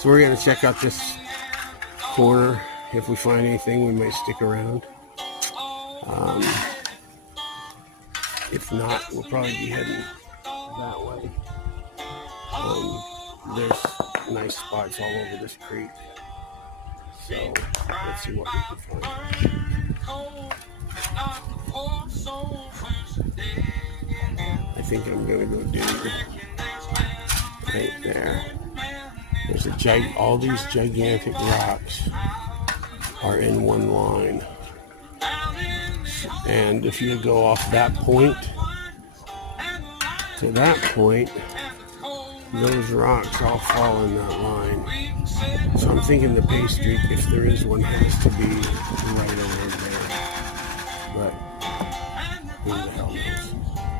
So we're going to check out this corner. If we find anything, we might stick around. If not, we'll probably be heading that way. There's nice spots all over this creek. So let's see what we can find. I think I'm going to go dig right there. There's all these gigantic rocks are in one line. And if you go off that point to that point, those rocks all fall in that line. So I'm thinking the Bay Streak, if there is one, has to be right around